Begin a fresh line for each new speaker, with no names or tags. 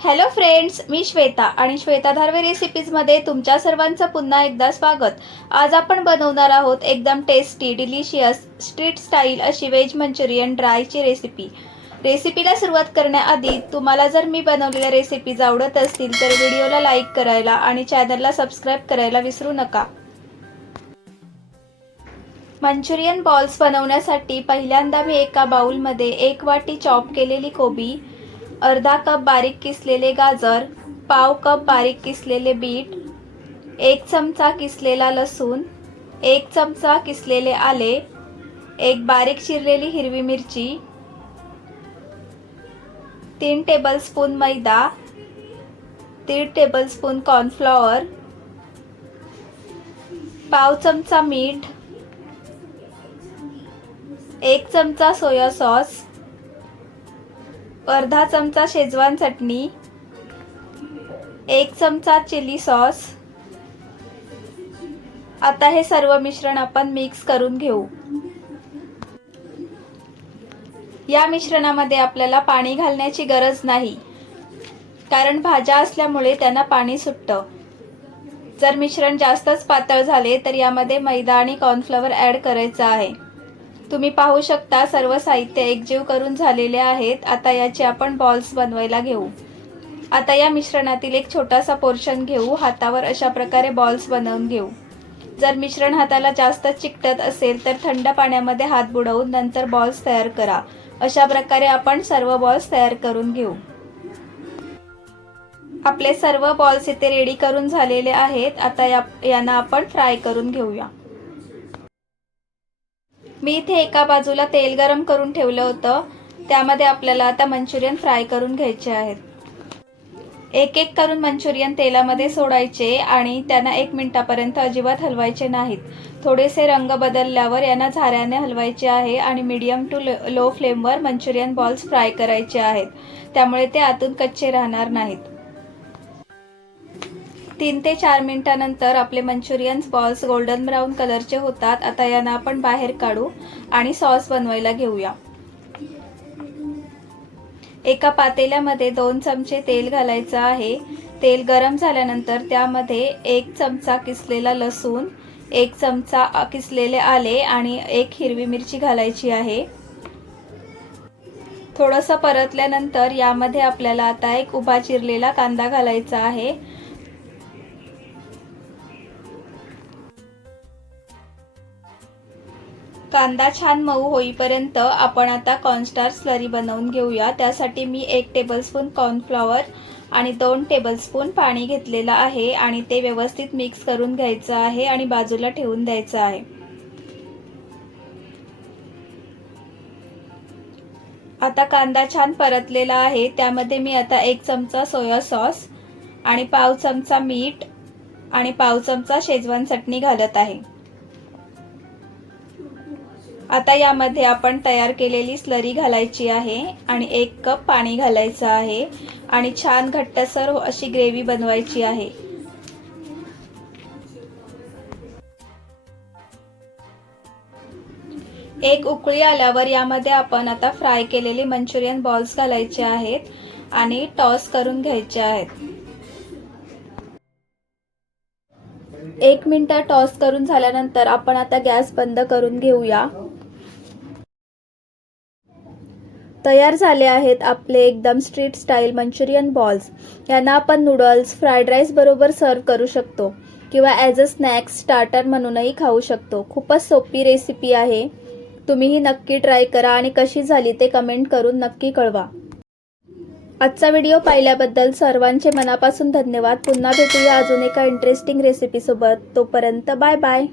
Hello friends मी श्वेता आणि श्वेता धारवे रेसिपीजमध्ये तुमच्या सर्वांचं पुन्हा एकदा स्वागत. आज आपण बनवणार आहोत एकदम टेस्टी डिलिशियस स्ट्रीट स्टाईल अशी व्हेज मंचुरियन ड्रायची रेसिपी रेसिपीला सुरुवात करण्याआधी तुम्हाला जर मी बनवलेल्या रेसिपीज आवडत असतील तर व्हिडिओला लाईक करायला आणि चॅनलला सबस्क्राईब करायला विसरू नका. मंचुरियन बॉल्स बनवण्यासाठी पहिल्यांदा मी एका बाउलमध्ये एक वाटी चॉप केलेली कोबी अर्धा कप बारीक किसलेले गाजर पाव कप बारीक किसलेले बीट एक चमचा किसलेला लसूण एक चमचा किसलेले आले एक बारीक चिरलेली हिरवी मिरची तीन टेबलस्पून मैदा दीड टेबलस्पून कॉर्नफ्लॉवर पाव चमचा मीठ एक चमचा सोया सॉस अर्धा चमचा शेजवान चटणी एक चमचा चिली सॉस. आता हे सर्व मिश्रण आपण मिक्स करून घेऊ. या मिश्रणामध्ये आपल्याला पाणी घालण्याची गरज नाही कारण भाज्या असल्यामुळे त्यांना पाणी सुटतं. जर मिश्रण जास्तच पातळ झाले तर यामध्ये मैदा आणि कॉर्नफ्लॉवर ॲड करायचं आहे. तुम्ही पाहू शकता सर्व साहित्य एकजीव करून झालेले आहेत. आता याचे आपण बॉल्स बनवायला घेऊ. आता या मिश्रणातील एक छोटासा पोर्शन घेऊ. हातावर अशा प्रकारे बॉल्स बनवून घेऊ. जर मिश्रण हाताला जास्त चिकटत असेल तर थंड पाण्यामध्ये हात बुडवून नंतर बॉल्स तयार करा. अशा प्रकारे आपण सर्व बॉल्स तयार करून घेऊ. आपले सर्व बॉल्स इथे रेडी करून झालेले आहेत. आता या यांना आपण फ्राय करून घेऊया. मी इथे एका बाजूला तेल गरम करून ठेवलं होतं. त्यामध्ये आपल्याला आता मंचुरियन फ्राय करून घ्यायचे आहेत. एक एक करून मंचुरियन तेलामध्ये सोडायचे आणि त्यांना एक मिनिटापर्यंत अजिबात हलवायचे नाहीत. थोडेसे रंग बदलल्यावर यांना झाऱ्याने हलवायचे आहे आणि मीडियम टू लो फ्लेमवर मंचुरियन बॉल्स फ्राय करायचे आहेत. त्यामुळे ते आतून कच्चे राहणार नाहीत. तीन ते चार मिनिटानंतर आपले मंचुरियन्स बॉल्स गोल्डन ब्राऊन कलरचे होतात. आता यांना आपण बाहेर काढू आणि सॉस बनवायला घेऊया. एका पातेल्यामध्ये दोन चमचे तेल घालायचं आहे. तेल गरम झाल्यानंतर त्यामध्ये एक चमचा किसलेला लसूण एक चमचा किसलेले आले आणि एक हिरवी मिरची घालायची आहे. थोडंसं परतल्यानंतर यामध्ये आपल्याला आता एक उभा चिरलेला कांदा घालायचा आहे. कांदा छान मऊ होईपर्यंत आपण आता कॉर्नस्टार स्लरी बनवून घेऊया. त्यासाठी मी एक टेबलस्पून कॉर्नफ्लॉवर आणि दोन टेबलस्पून पाणी घेतलेलं आहे आणि ते व्यवस्थित मिक्स करून घ्यायचं आहे आणि बाजूला ठेवून द्यायचं आहे. आता कांदा छान परतलेला आहे. त्यामध्ये मी आता एक चमचा सोया सॉस आणि पाव चमचा मीठ आणि पाव चमचा शेजवान चटणी घालत आहे. आता यामध्ये आपण तयार केलेली स्लरी घालायची आहे आणि एक कप पाणी घालायचं आहे आणि छान घट्टसर अशी ग्रेव्ही बनवायची आहे. एक उकळी आल्यावर यामध्ये आपण आता फ्राय केलेले मंचुरियन बॉल्स घालायचे आहेत आणि टॉस करून घ्यायचे आहेत. एक मिनटं टॉस करून झाल्यानंतर आपण आता गॅस बंद करून घेऊया. तयार झाले आहेत आपले एकदम स्ट्रीट स्टाईल मंचुरियन बॉल्स यांना आपण नूडल्स फ्राईड राईस बरोबर सर्व करू शकतो. किंवा ॲज अ स्नॅक्स स्टार्टर म्हणूनही खाऊ शकतो. खूपच सोपी रेसिपी आहे. तुम्हीही नक्की ट्राय करा आणि कशी झाली ते कमेंट करून नक्की कळवा. आजचा व्हिडिओ पाहिल्याबद्दल सर्वांचे मनापासून धन्यवाद. पुन्हा भेटूया अजून एका इंटरेस्टिंग रेसिपीसोबत तोपर्यंत बाय बाय